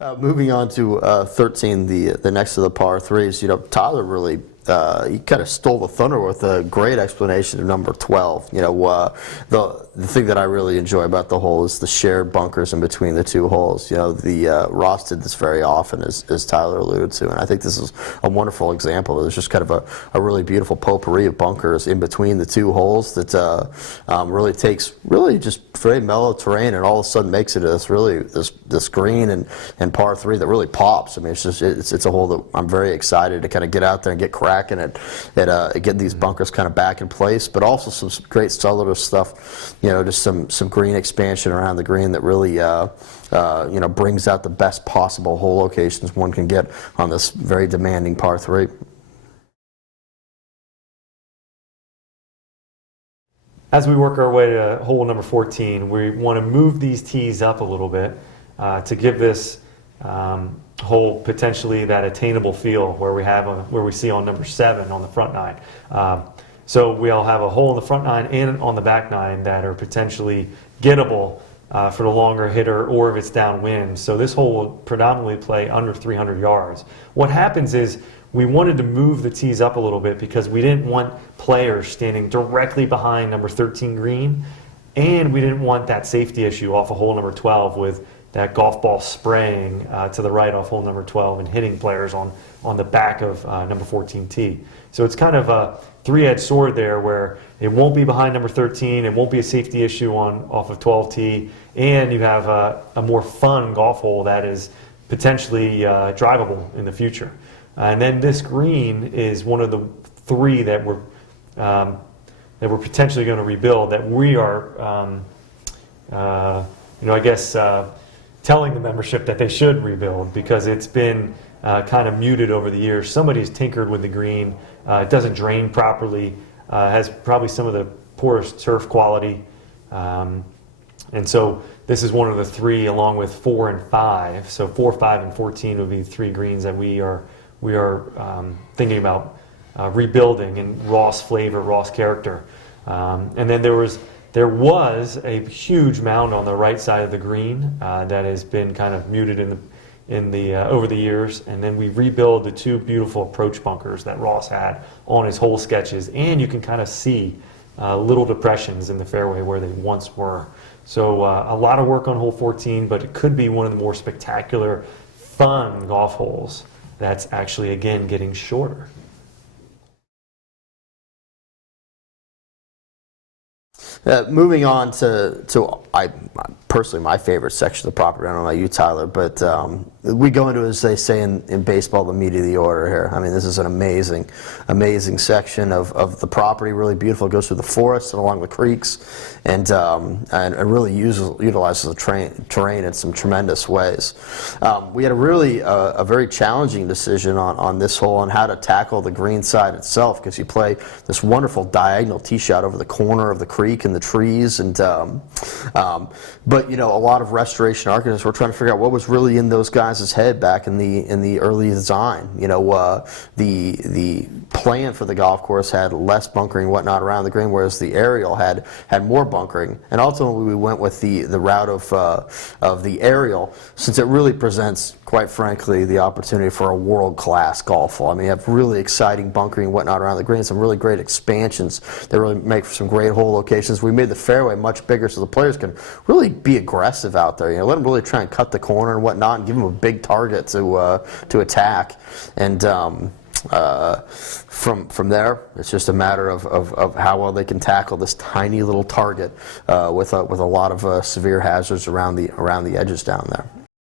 Moving on to 13, the next of the par threes. Tyler really he kind of stole the thunder with a great explanation of number 12. The thing that I really enjoy about the hole is the shared bunkers in between the two holes. Ross did this very often, as Tyler alluded to, and I think this is a wonderful example. There's just kind of a really beautiful potpourri of bunkers in between the two holes that really takes just very mellow terrain and all of a sudden makes it this green and par three that really pops. I mean, it's a hole that I'm very excited to kind of get out there and get cracking at getting these bunkers kind of back in place, but also some great cellular stuff. Just some green expansion around the green that really brings out the best possible hole locations one can get on this very demanding par three. As we work our way to hole number 14, we want to move these tees up a little bit to give this hole potentially that attainable feel where we see on number 7 on the front nine. So we'll have a hole in the front nine and on the back nine that are potentially gettable for the longer hitter, or if it's downwind. So this hole will predominantly play under 300 yards. What happens is we wanted to move the tees up a little bit because we didn't want players standing directly behind number 13 green, and we didn't want that safety issue off of hole number 12 with that golf ball spraying to the right off hole number 12 and hitting players on the back of number 14 tee. So it's kind of a three-edged sword there where it won't be behind number 13, it won't be a safety issue off of 12 tee, and you have a more fun golf hole that is potentially drivable in the future. And then this green is one of the three that we're potentially going to rebuild, that we are, telling the membership that they should rebuild because it's been kind of muted over the years. Somebody's tinkered with the green. It doesn't drain properly. Has probably some of the poorest turf quality. And so this is one of the three, along with 4 and 5. So 4, 5, and 14 would be three greens that we are thinking about rebuilding in Ross flavor, Ross character. And then there was a huge mound on the right side of the green that has been kind of muted over the years, and then we rebuild the two beautiful approach bunkers that Ross had on his hole sketches, and you can kind of see little depressions in the fairway where they once were. So a lot of work on hole 14, but it could be one of the more spectacular, fun golf holes that's actually, again, getting shorter. Moving on to personally my favorite section of the property. I don't know about you, Tyler, but we go into, as they say in baseball, the meat of the order here. I mean, this is an amazing section of the property. Really beautiful. It goes through the forest and along the creeks, and really utilizes the terrain in some tremendous ways. We had a very challenging decision on this hole on how to tackle the green side itself, because you play this wonderful diagonal tee shot over the corner of the creek and the trees, and but a lot of restoration architects were trying to figure out what was really in those guys' head back in the early design. The plan for the golf course had less bunkering and whatnot around the green, whereas the aerial had more bunkering. And ultimately, we went with the route of the aerial, since it really presents, quite frankly, the opportunity for a world-class golf hole. I mean, you have really exciting bunkering and whatnot around the green, some really great expansions that really make for some great hole locations. We made the fairway much bigger so the players can really be aggressive out there. Let them really try and cut the corner and whatnot, and give them a big target to attack. And from there, it's just a matter of how well they can tackle this tiny little target with a lot of severe hazards around the edges down there.